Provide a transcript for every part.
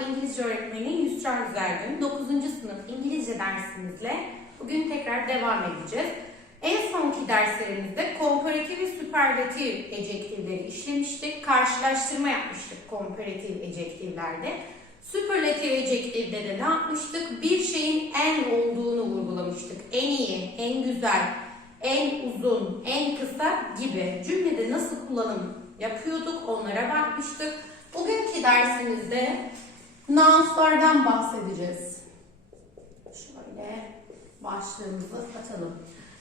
İngilizce öğretmeni Yusra Güzelgün. 9. sınıf İngilizce dersimizle bugün tekrar devam edeceğiz. En sonki derslerimizde komparatif ve süperlatif ejektifleri işlemiştik. Karşılaştırma yapmıştık komparatif ejektiflerde. Süperlatif ejektifde de ne yapmıştık? Bir şeyin en olduğunu vurgulamıştık. En iyi, en güzel, en uzun, en kısa gibi cümlede nasıl kullanım yapıyorduk onlara bakmıştık. Bugünkü dersimizde nounslardan bahsedeceğiz. Şöyle başlığımızı atalım.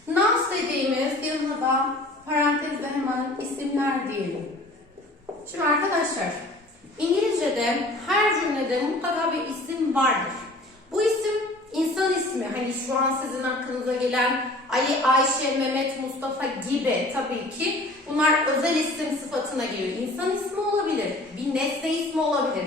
Nouns dediğimiz yanına da parantezde hemen isimler diyelim. Şimdi arkadaşlar İngilizce'de her cümlede mutlaka bir isim vardır. Bu isim insan ismi. Hani şu an sizin aklınıza gelen Ali, Ayşe, Mehmet, Mustafa gibi tabii ki bunlar özel isim sıfatına giriyor. İnsan ismi olabilir, bir nesne ismi olabilir,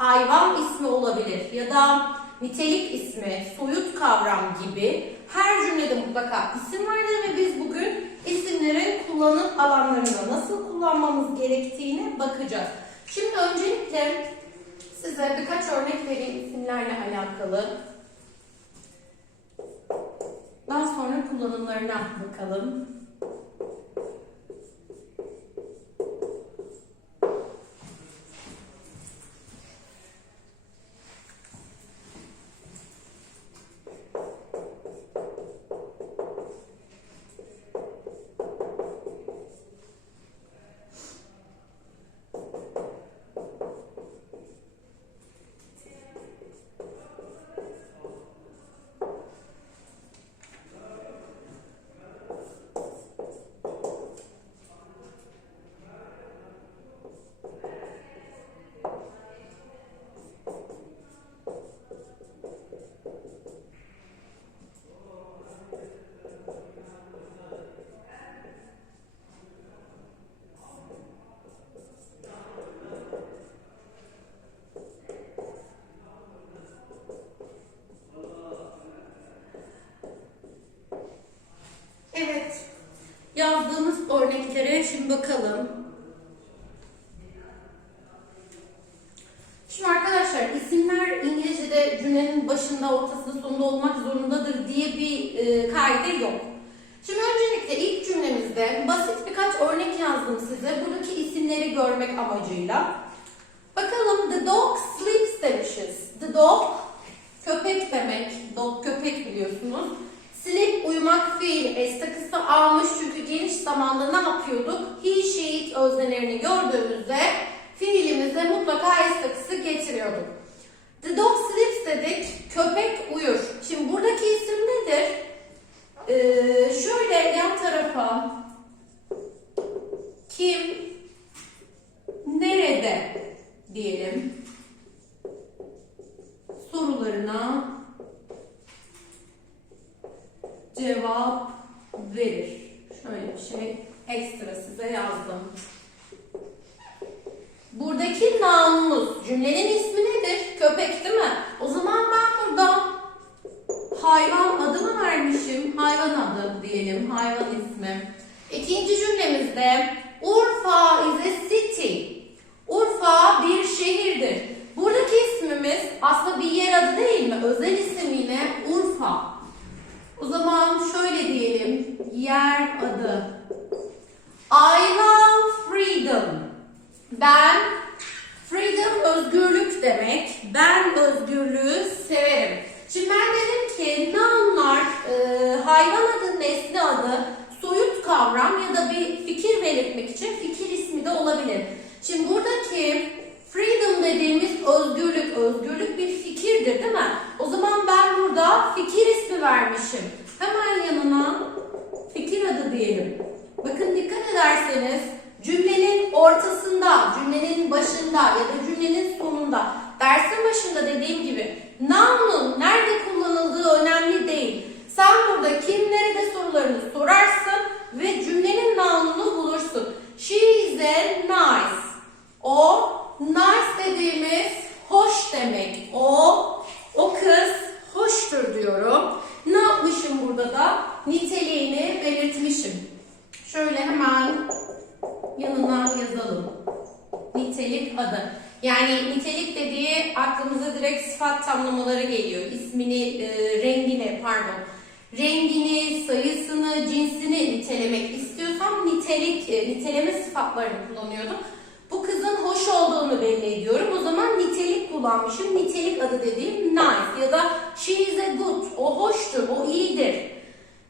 hayvan ismi olabilir ya da nitelik ismi, soyut kavram gibi her cümlede mutlaka isim vardır ve biz bugün isimlerin kullanım alanlarında nasıl kullanmamız gerektiğine bakacağız. Şimdi öncelikle size birkaç örnek vereyim isimlerle alakalı. Daha sonra kullanımlarına bakalım. Bakalım. Şimdi arkadaşlar isimler İngilizce'de cümlenin başında, ortasında, sonunda olmak zorundadır diye bir e, kaide yok. Şimdi öncelikle ilk cümlemizde basit birkaç örnek yazdım size. Buradaki isimleri görmek amacıyla. Bakalım the dog sleeps demişiz. The dog köpek demek. Dog köpek biliyorsunuz. Sleep uyumak fiil es takısı almış çünkü zamanda ne yapıyorduk? He, she, öznelerini gördüğümüzde fiilimize mutlaka es takısı getiriyorduk. The dog sleeps dedik. Köpek uyur. Şimdi buradaki isim nedir? Ee, şöyle yan tarafa kim nerede diyelim sorularına cevap verir. Şöyle bir şey ekstra size yazdım. Buradaki noun'umuz cümlenin ismi nedir? Köpek değil mi? O zaman ben burada hayvan adı mı vermişim? Hayvan adı diyelim. Hayvan ismi. İkinci cümlemizde Urfa is a city. Olabilir. Şimdi buradaki adı. Yani nitelik dediği aklımıza direkt sıfat tamlamaları geliyor. İsmini, e, rengini pardon. Rengini, sayısını, cinsini nitelemek istiyorsam nitelik, e, niteleme sıfatlarını kullanıyordum. Bu kızın hoş olduğunu belli ediyorum. O zaman nitelik kullanmışım. Nitelik adı dediğim nice ya da she is a good. O hoştur, o iyidir.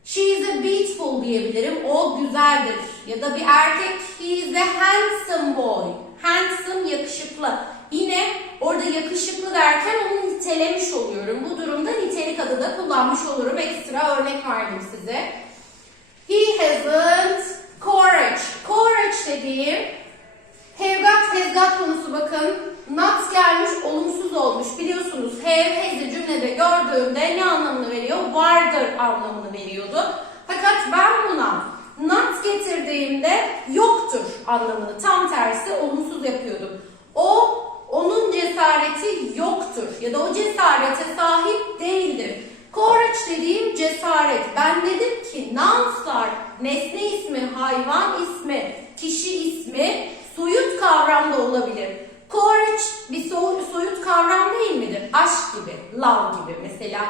She is a beautiful diyebilirim. O güzeldir. Ya da bir erkek he is a handsome boy. Handsome yakışıklı. Yine orada yakışıklı derken onu nitelemiş oluyorum. Bu durumda nitelik adı da kullanmış olurum. Ekstra örnek verdim size. He hasn't courage. Courage dediğim Hevgat tezgat konusu bakın. Not gelmiş, olumsuz olmuş. Biliyorsunuz have, has'i cümlede gördüğümde ne anlamını veriyor? Vardır anlamını veriyordu. Fakat ben buna not getirdiğimde yoktur anlamını tam tersi olumsuz yapıyordum. O, onun cesareti yoktur ya da o cesarete sahip değildir. Courage dediğim cesaret. Ben dedim ki nounslar nesne ismi, hayvan ismi, kişi ismi soyut kavramda olabilir. Courage bir so- soyut kavram değil midir? Aşk gibi, love gibi mesela.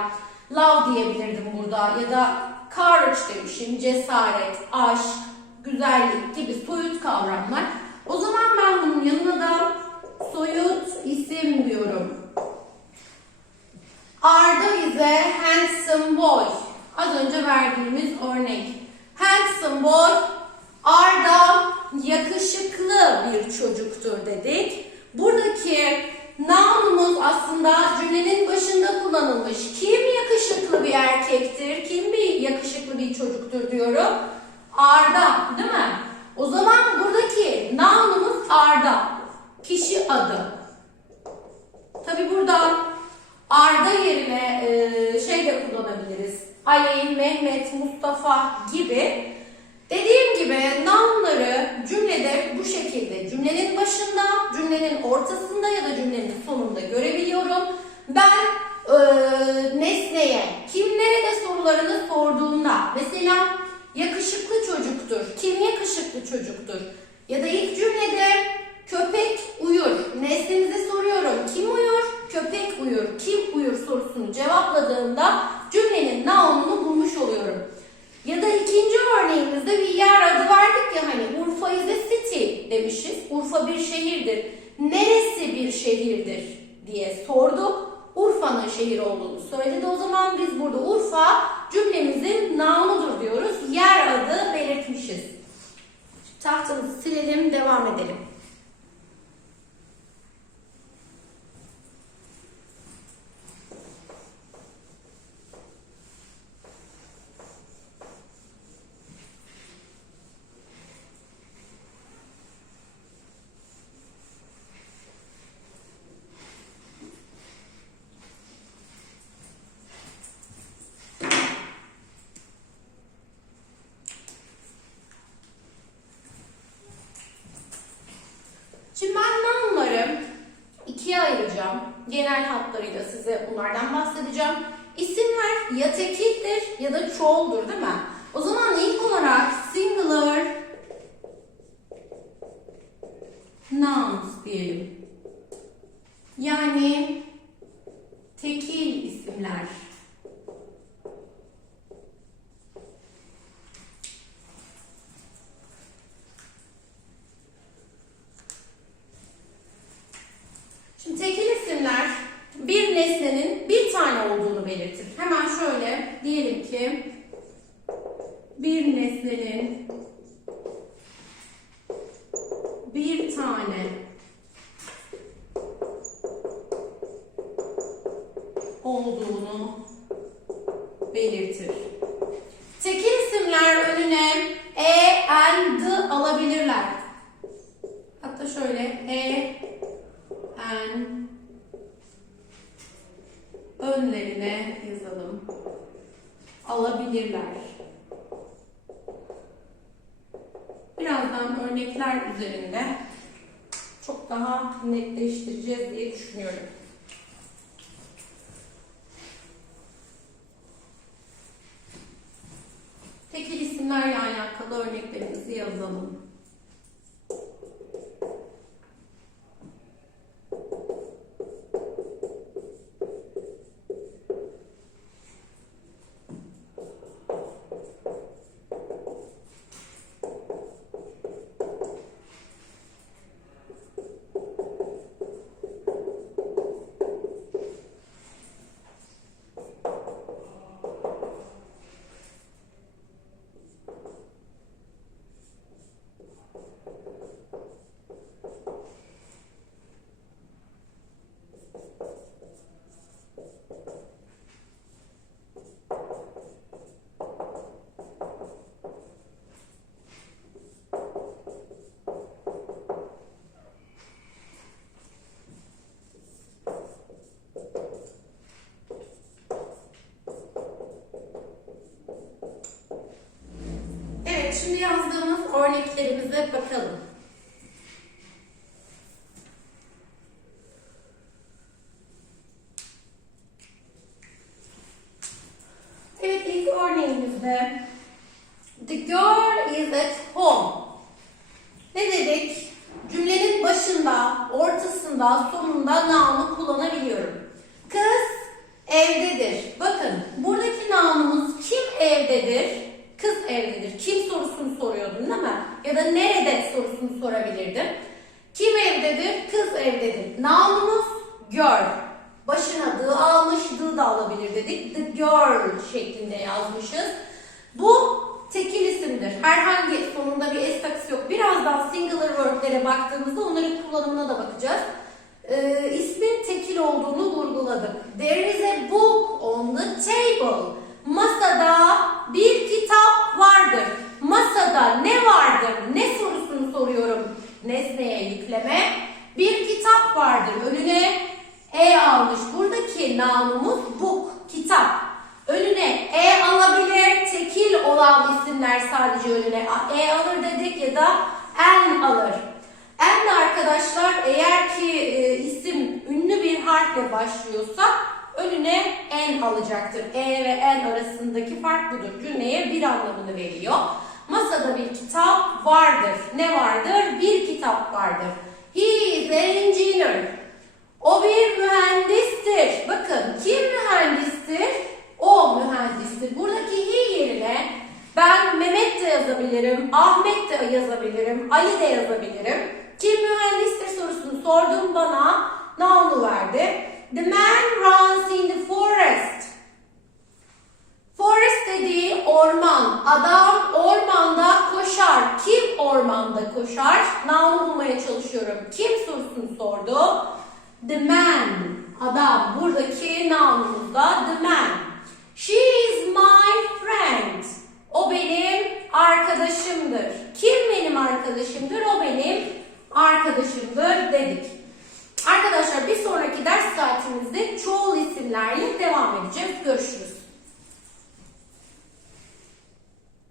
Love diyebilirdim burada ya da courage demişim, cesaret, aşk, güzellik gibi soyut kavramlar. O zaman ben bunun yanına da soyut isim diyorum. Arda is a handsome boy. Az önce verdiğimiz örnek. Handsome boy, Arda yakışıklı bir çocuktur dedik. Buradaki noun'umuz aslında cümlenin başında kullanılmış. Kim bir erkektir, kim bir yakışıklı bir çocuktur diyorum. Arda, değil mi? O zaman buradaki noun'umuz Arda. Kişi adı. Tabi burada Arda yerine e, şey de kullanabiliriz. Ali, Mehmet, Mustafa gibi. Dediğim gibi nounları cümlede bu şekilde cümlenin başında, cümlenin ortasında ya da cümlenin sonunda görebiliyorum. Ben e, nesneye, kimlere de sorularını sorduğumda mesela yakışıklı çocuktur, kim yakışıklı çocuktur ya da ilk cümlede köpek uyur. Nesnenize soruyorum kim uyur? Köpek uyur. Kim uyur sorusunu cevapladığımda cümlenin noun'unu bulmuş oluyorum. Ya da ikinci örneğimizde bir yer adı verdik ya hani Urfa is a city demişiz. Urfa bir şehirdir. Neresi bir şehirdir diye sorduk. Urfa'nın şehir olduğunu söyledi. O zaman biz burada Urfa cümlemizin noun'udur diyoruz. Yer adı belirtmişiz. Tahtamızı silelim, devam edelim. Şimdi ben noun'ları ikiye ayıracağım. Genel hatlarıyla size bunlardan bahsedeceğim. İsimler ya tekildir ya da çoğuldur değil mi? O zaman ilk olarak singular nouns diyelim. Yani tekil isimler. Şimdi tekil isimler bir nesnenin bir tane olduğunu belirtir. Hemen şöyle diyelim ki bir nesnenin bir tane olduğunu belirtir. Tekil isimler önüne e, and, d alabilirler. Hatta şöyle e, and önlerine yazalım. Alabilirler. Birazdan örnekler üzerinde çok daha netleştireceğiz diye düşünüyorum. Tekil isimlerle alakalı örneklerimizi Şimdi yazdığımız örneklerimize bakalım. Evet, ilk örneğimizde The girl is at home. Ne dedik? Cümlenin başında, ortasında, sonunda noun'u kullanabiliyorum. Kız evdedir. Bakın buradaki noun'umuz kim evdedir? Kız evdedir. Kim sorusunu soruyordun değil mi? Ya da nerede sorusunu sorabilirdim. Kim evdedir? Kız evdedir. Noun'umuz girl. Başına dı almış, dı da alabilir dedik. The girl şeklinde yazmışız. Bu tekil isimdir. Herhangi sonunda bir s takısı yok. Birazdan singular word'lere baktığımızda onların kullanımına da bakacağız. Ee, ismin tekil olduğunu vurguladık. There is a book on the table. Masada bir kitap vardır. Masada ne vardır? Ne sorusunu soruyorum nesneye yükleme. Bir kitap vardır. Önüne e almış. Buradaki noun'umuz book, kitap. Önüne e alabilir, tekil olan isimler sadece önüne e alır dedik ya da en alır. En arkadaşlar eğer ki e, isim ünlü bir harfle başlıyorsa önüne en alacaktır. E ve en arasındaki fark budur. Cümleye bir anlamını veriyor. Masada bir kitap vardır. Ne vardır? Bir kitap vardır. He is engineer. O bir mühendistir. Bakın kim mühendistir? O mühendistir. Buradaki he yerine ben Mehmet de yazabilirim, Ahmet de yazabilirim, Ali de yazabilirim. Sordum bana noun'u verdi. The man runs in the forest. Forest dediği orman. Adam ormanda koşar. Kim ormanda koşar? Noun'u bulmaya çalışıyorum. Kim sorusunu sordu? The man. Adam. Buradaki noun'umuzda the man. She is my friend. O benim arkadaşımdır. Kim benim arkadaşımdır? O benim arkadaşımdır dedik. Arkadaşlar bir sonraki ders saatimizde çoğul isimlerle devam edeceğiz. Görüşürüz.